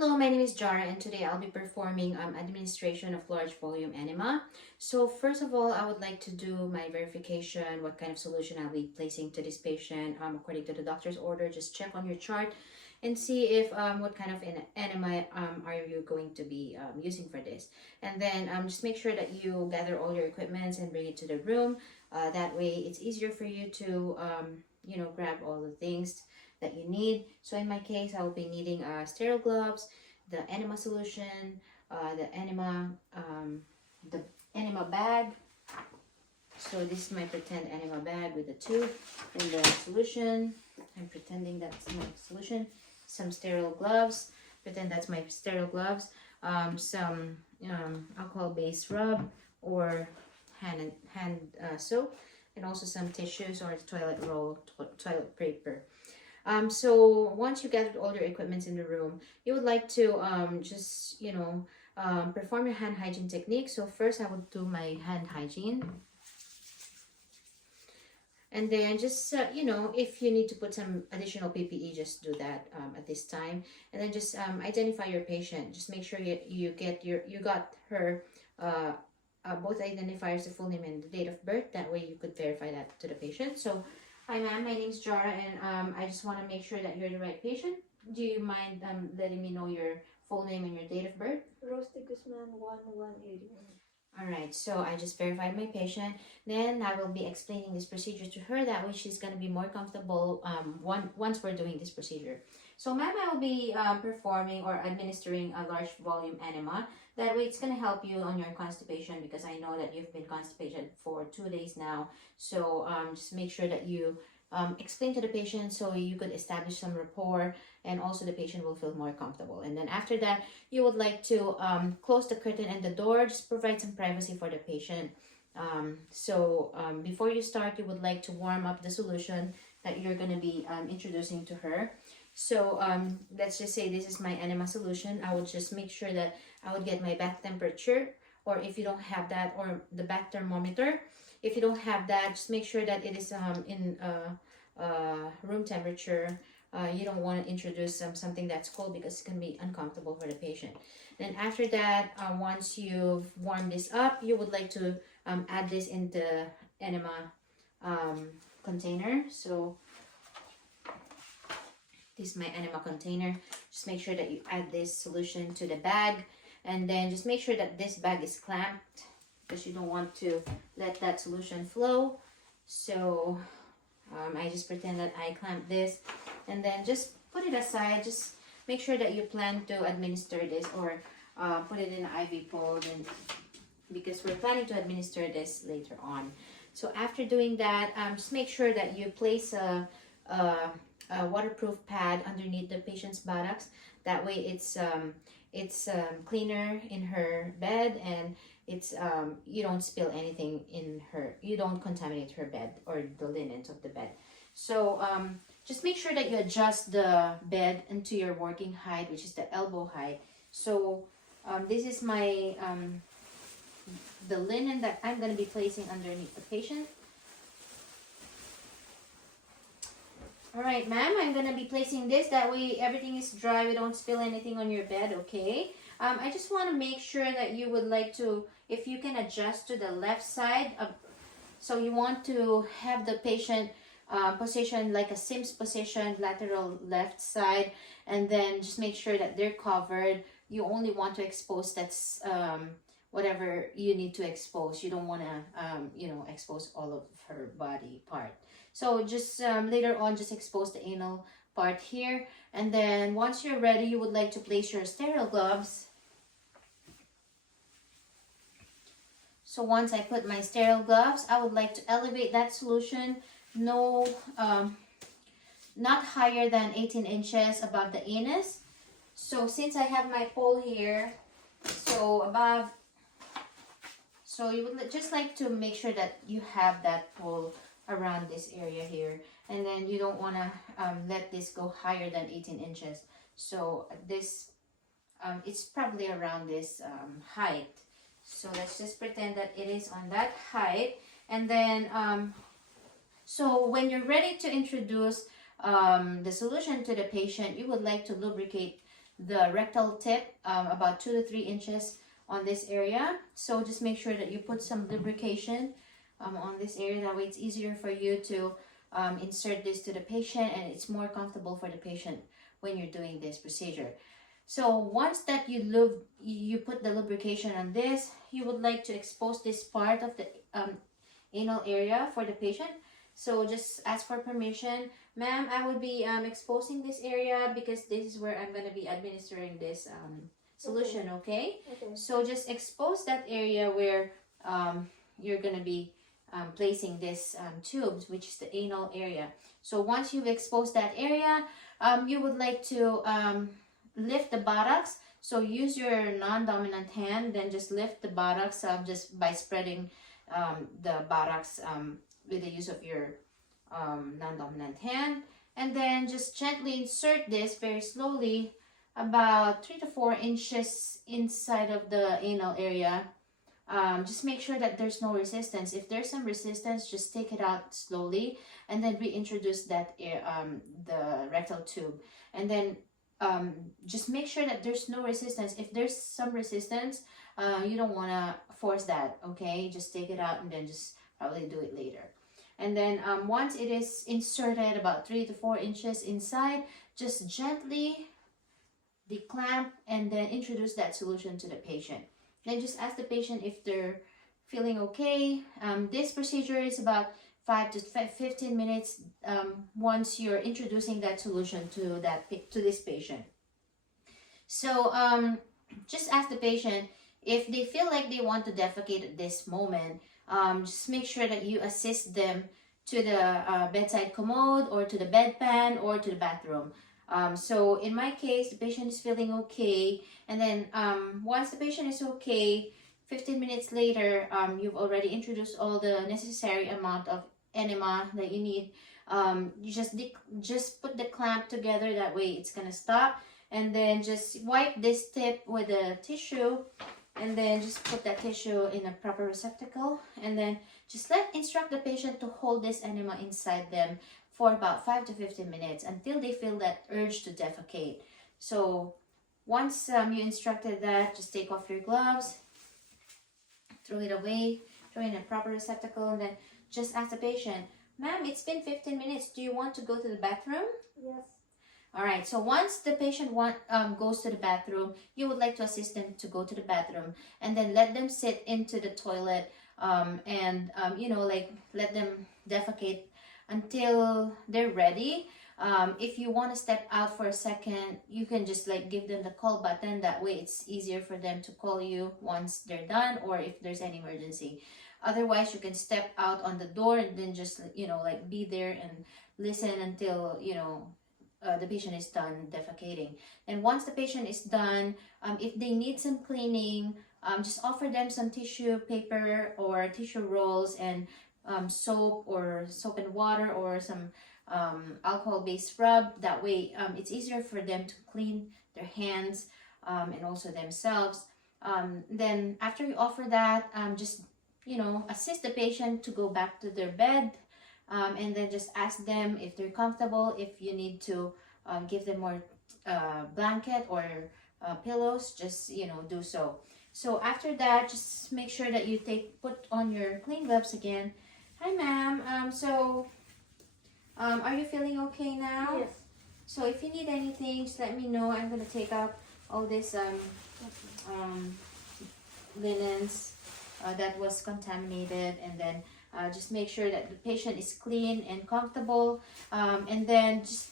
Hello, my name is Jara and today I'll be performing administration of large volume enema. So first of all, I would like to do my verification, what kind of solution I'll be placing to this patient according to the doctor's order. Just check on your chart and see if what kind of enema are you going to be using for this. And then just make sure that you gather all your equipments and bring it to the room. That way it's easier for you to grab all the things that you need. So in my case, I will be needing sterile gloves, the enema solution, the enema bag. So this is my pretend enema bag with the tube and the solution. I'm pretending that's my solution. Some sterile gloves. Pretend that's my sterile gloves. Some alcohol-based rub or hand soap, and also some tissues or toilet roll, toilet paper. So once you gathered all your equipments in the room, you would like to perform your hand hygiene technique. So first I would do my hand hygiene. And then just, if you need to put some additional PPE, just do that at this time. And then just identify your patient. Just make sure you got her both identifiers, the full name and the date of birth. That way you could verify that to the patient. So, hi ma'am, my name is Jara and I just want to make sure that you're the right patient. Do you mind letting me know your full name and your date of birth? Rose de Guzman, 1181. Alright, so I just verified my patient. Then I will be explaining this procedure to her. That way she's going to be more comfortable once we're doing this procedure. So ma'am, I will be performing or administering a large volume enema. That way it's going to help you on your constipation, because I know that you've been constipated for 2 days now. So just make sure that you explain to the patient so you could establish some rapport, and also the patient will feel more comfortable. And then after that, you would like to close the curtain and the door, just provide some privacy for the patient. Before you start, you would like to warm up the solution that you're going to be introducing to her. So let's just say this is my enema solution. I would just make sure that I would get my bath temperature, or if you don't have that, or the bath thermometer. If you don't have that, just make sure that it is in room temperature. You don't want to introduce something that's cold, because it can be uncomfortable for the patient. Then after that, once you've warmed this up, you would like to add this in the enema container. So this is my enema container. Just make sure that you add this solution to the bag, and then just make sure that this bag is clamped, because you don't want to let that solution flow. So I just pretend that I clamp this, and then just put it aside. Just make sure that you plan to administer this, or put it in an IV pole, because we're planning to administer this later on. So after doing that, just make sure that you place a waterproof pad underneath the patient's buttocks. That way it's cleaner in her bed, and it's you don't spill anything in her, you don't contaminate her bed or the linens of the bed. So just make sure that you adjust the bed into your working height, which is the elbow height. So this is my the linen that I'm going to be placing underneath the patient. Alright, ma'am, I'm going to be placing this. That way everything is dry. We don't spill anything on your bed, okay? I just want to make sure that you would like to, if you can adjust to the left side. So you want to have the patient position like a Sims position, lateral left side. And then just make sure that they're covered. You only want to expose that's whatever you need to expose. You don't want to, expose all of her body part. So just later on, just expose the anal part here. And then once you're ready, you would like to place your sterile gloves. So once I put my sterile gloves, I would like to elevate that solution not higher than 18 inches above the anus. So since I have my pole here, so above, so you would just like to make sure that you have that pole around this area here, and then you don't want to let this go higher than 18 inches. So this it's probably around this height. So let's just pretend that it is on that height. And then so when you're ready to introduce the solution to the patient, you would like to lubricate the rectal tip, about 2 to 3 inches on this area. So just make sure that you put some lubrication on this area. That way it's easier for you to insert this to the patient, and it's more comfortable for the patient when you're doing this procedure. So once that you put the lubrication on this, you would like to expose this part of the anal area for the patient. So just ask for permission. Ma'am, I would be exposing this area because this is where I'm going to be administering this solution, okay? Okay. So just expose that area where you're going to be placing this tubes, which is the anal area. So once you've exposed that area, you would like to lift the buttocks. So use your non-dominant hand, then just lift the buttocks just by spreading the buttocks with the use of your non-dominant hand. And then just gently insert this very slowly, about 3 to 4 inches inside of the anal area. Just make sure that there's no resistance. If there's some resistance, just take it out slowly and then reintroduce that the rectal tube. And then just make sure that there's no resistance. If there's some resistance, you don't want to force that, okay? Just take it out and then just probably do it later. And then once it is inserted about 3 to 4 inches inside, just gently declamp and then introduce that solution to the patient. Then just ask the patient if they're feeling okay. This procedure is about 5 to 15 minutes once you're introducing that solution to this patient. So just ask the patient if they feel like they want to defecate at this moment. Just make sure that you assist them to the bedside commode or to the bedpan or to the bathroom. So in my case, the patient is feeling okay, and then once the patient is okay, 15 minutes later, you've already introduced all the necessary amount of enema that you need. You just put the clamp together, that way it's gonna stop, and then just wipe this tip with a tissue, and then just put that tissue in a proper receptacle, and then just instruct the patient to hold this enema inside them for about 5 to 15 minutes until they feel that urge to defecate. So once you instructed that, just take off your gloves, throw it away, throw it in a proper receptacle, and then just ask the patient, ma'am, it's been 15 minutes. Do you want to go to the bathroom? Yes. All right, so once the patient goes to the bathroom, you would like to assist them to go to the bathroom, and then let them sit into the toilet and let them defecate until they're ready. If you want to step out for a second, you can just give them the call button. That way it's easier for them to call you once they're done, or if there's any emergency. Otherwise, you can step out on the door and then just be there and listen until the patient is done defecating. And once the patient is done, if they need some cleaning, just offer them some tissue paper or tissue rolls and soap and water or some alcohol-based scrub. That way it's easier for them to clean their hands and also themselves. Then after you offer that, just assist the patient to go back to their bed, and then just ask them if they're comfortable, if you need to give them more blanket or pillows, just do so. So after that, just make sure that you put on your clean gloves again. Hi ma'am, are you feeling okay now? Yes. So if you need anything, just let me know. I'm going to take out all this linens that was contaminated, and then just make sure that the patient is clean and comfortable, and then just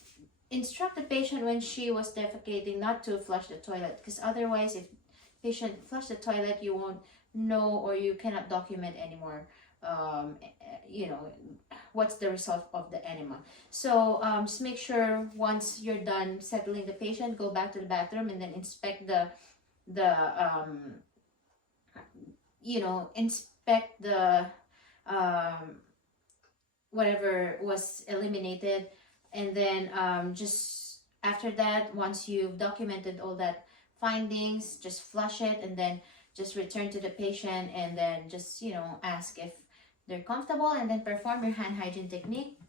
instruct the patient when she was defecating not to flush the toilet, because otherwise if patient flush the toilet, you won't know or you cannot document anymore what's the result of the enema. So just make sure once you're done settling the patient, go back to the bathroom and then inspect the whatever was eliminated. And then just after that, once you've documented all that findings, just flush it and then just return to the patient, and then just ask if they're comfortable, and then perform your hand hygiene technique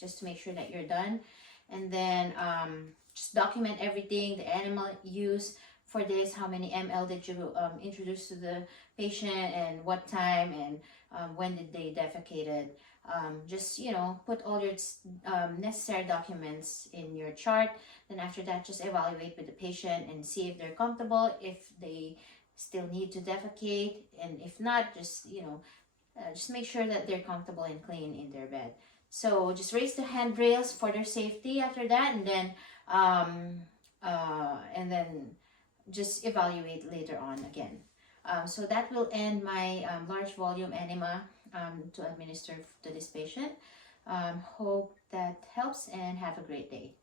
just to make sure that you're done. And then just document everything, the animal use for this, how many ml did you introduce to the patient, and what time, and when did they defecated. Just, you know, put all your necessary documents in your chart. Then after that, just evaluate with the patient and see if they're comfortable, if they still need to defecate, and if not, just, you know, just make sure that they're comfortable and clean in their bed. So just raise the handrails for their safety after that, and then just evaluate later on again. So that will end my large volume enema to administer to this patient. Hope that helps, and have a great day.